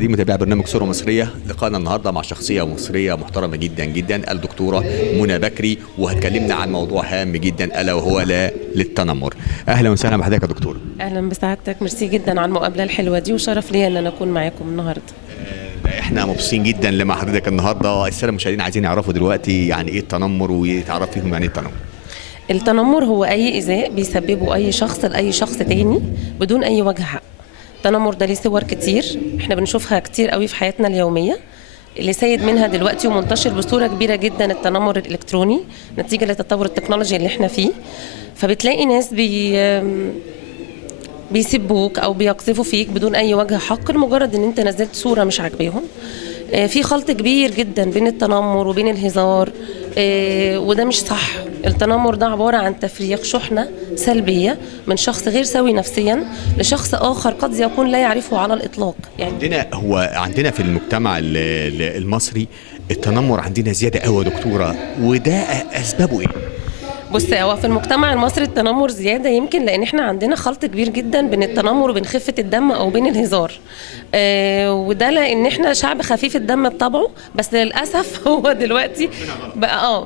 دي متابعة برنامج صورة مصرية. لقاءنا النهارده مع شخصية مصرية محترمة جدا جدا، الدكتورة منى بكري، وهتكلمنا عن موضوع هام جدا الا وهو لا للتنمر. اهلا وسهلا بحضرتك يا دكتورة. اهلا بسعادتك، ميرسي جدا على المقابله الحلوه دي، وشرف ليا ان انا اكون معاكم النهارده. احنا مبسوطين جدا لما حضرتك النهارده. الساده المشاهدين عايزين يعرفوا دلوقتي يعني ايه التنمر، ويتعرف فيهم يعني ايه التنمر. التنمر هو اي ايذاء بيسببه اي شخص لاي شخص تاني بدون اي وجه حق. التنمر ده ليه صور كتير، احنا بنشوفها كتير قوي في حياتنا اليوميه. اللي سيد منها دلوقتي ومنتشر بصوره كبيره جدا التنمر الالكتروني، نتيجه لتطور التكنولوجيا اللي احنا فيه. فبتلاقي ناس بيسبوك او بيقذفوا فيك بدون اي وجه حق لمجرد ان انت نزلت صوره مش عاجباهم. في خلط كبير جدا بين التنمر وبين الهزار، وده مش صح. التنمر ده عبارة عن تفريغ شحنة سلبية من شخص غير سوي نفسيا لشخص آخر قد يكون لا يعرفه على الإطلاق. يعني عندنا في المجتمع المصري التنمر عندنا زيادة قوي يا دكتورة، وده أسبابه إيه؟ بص، هو في المجتمع المصري التنمر زياده يمكن لان احنا عندنا خلط كبير جدا بين التنمر وبين خفه الدم او بين الهزار. وده لان احنا شعب خفيف الدم بطبعه، بس للاسف هو دلوقتي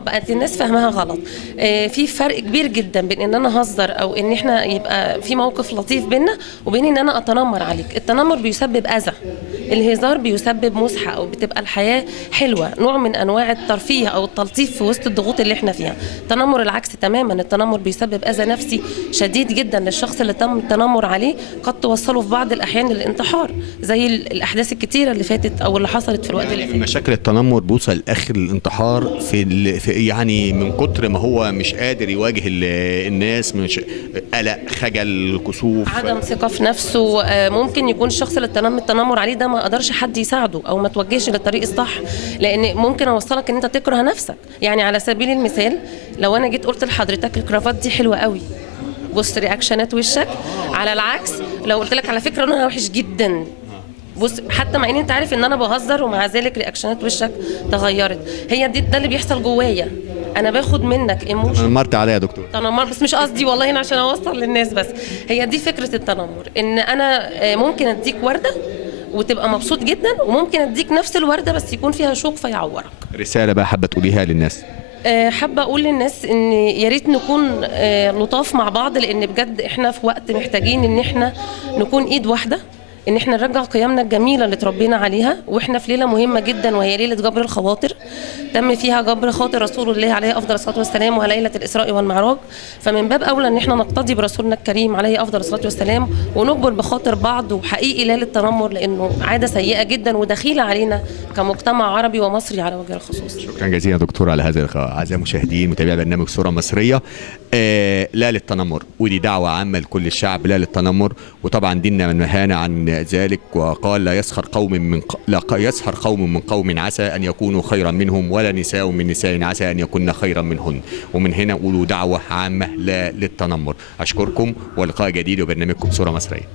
بقت الناس فاهمها غلط. في فرق كبير جدا بين ان انا اهزر او ان احنا يبقى في موقف لطيف بينا، وبين ان انا اتنمر عليك. التنمر بيسبب اذى، الهزار بيسبب مسحه او بتبقى الحياه حلوه، نوع من انواع الترفيه او التلطيف في وسط الضغوط اللي احنا فيها. التنمر العكس تماما، التنمر بيسبب اذى نفسي شديد جدا للشخص اللي تم التنمر عليه، قد توصله في بعض الاحيان للانتحار، زي الاحداث الكتيره اللي فاتت او اللي حصلت في الوقت اللي فات. مشاكل التنمر بوصل لاخر الانتحار في يعني من كتر ما هو مش قادر يواجه الناس، مش قلق، خجل، كسوف، عدم ثقه في نفسه. ممكن يكون الشخص اللي تم التنمر عليه ده ما قدرش حد يساعده او ما توجهش للطريق الصح، لان ممكن اوصلك ان انت تكره نفسك. يعني على سبيل المثال، لو انا جيت قلت لحضرتك الكرافات دي حلوه قوي، بص رياكشنات وشك. على العكس لو قلت لك على فكره لونها وحش جدا، بص حتى مع ان انت عارف ان انا بهزر ومع ذلك رياكشنات وشك تغيرت. هي ده اللي بيحصل جوايا، انا باخد منك ايموشن. تنمرت عليا يا دكتور. تنمر، بس مش قصدي والله، هنا عشان اوصل للناس بس. هي دي فكره التنمر، ان انا ممكن اديك ورده وتبقى مبسوط جدا، وممكن اديك نفس الورده بس يكون فيها شوك فيعورك. رساله بقى حابه تقوليها للناس؟ حابة أقول للناس إن يا ريت نكون لطاف مع بعض، لأن بجد إحنا في وقت محتاجين إن إحنا نكون إيد واحدة، إن إحنا نرجع قيمنا الجميلة اللي تربينا عليها. وإحنا في ليلة مهمة جدا، وهي ليلة جبر الخواطر، تم فيها جبر خاطر رسول الله عليه أفضل الصلاة والسلام، وهي ليلة الإسراء والمعراج. فمن باب أولى إن إحنا نقتدي برسولنا الكريم عليه أفضل الصلاة والسلام، ونجبر بخاطر بعض. وحقيقي لا للتنمر، لأنه عادة سيئة جدا ودخيلة علينا كمجتمع عربي ومصري على وجه الخصوص. شكرا جزيلا دكتور على هذا اللقاء. اعزائي المشاهدين متابعي برنامج صوره مصريه، لا للتنمر، ودي دعوه عامه لكل الشعب، لا للتنمر. وطبعا ديننا نهانا عن ذلك، وقال لا يسخر قوم من قوم عسى ان يكونوا خيرا منهم، ولا نساء من نساء عسى ان يكن خيرا منهن. ومن هنا قولوا دعوه عامه لا للتنمر. اشكركم، ولقاء جديد وبرنامجكم صوره مصريه.